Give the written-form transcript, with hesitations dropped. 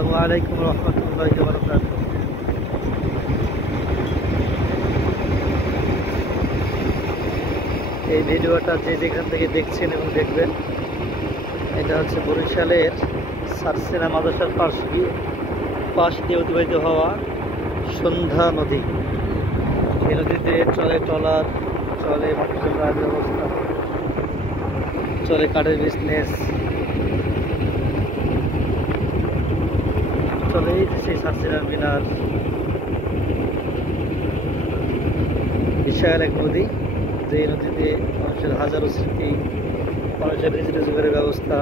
আসসালামু আলাইকুম রহমতুল্লাহি ওয়া বারাকাতুহু। এই ভিডিওটা যে যেখান থেকে দেখছেন এবং দেখবেন, এটা হচ্ছে বরিশালের সারসিনা মাদ্রাসার পাশ দিয়ে অতিবাহিত হওয়া সন্ধ্যা নদী। এই নদীতে চলে ট্রলার, চলে মানুষের ব্যবস্থা, চলে কাঠের বিজনেস, চলে সেই সারসিনা মিনার। বিশাল এক নদী, যে নদীতে মানুষের হাজারো স্মৃতি, মানুষের রিজিক রোজগারের ব্যবস্থা,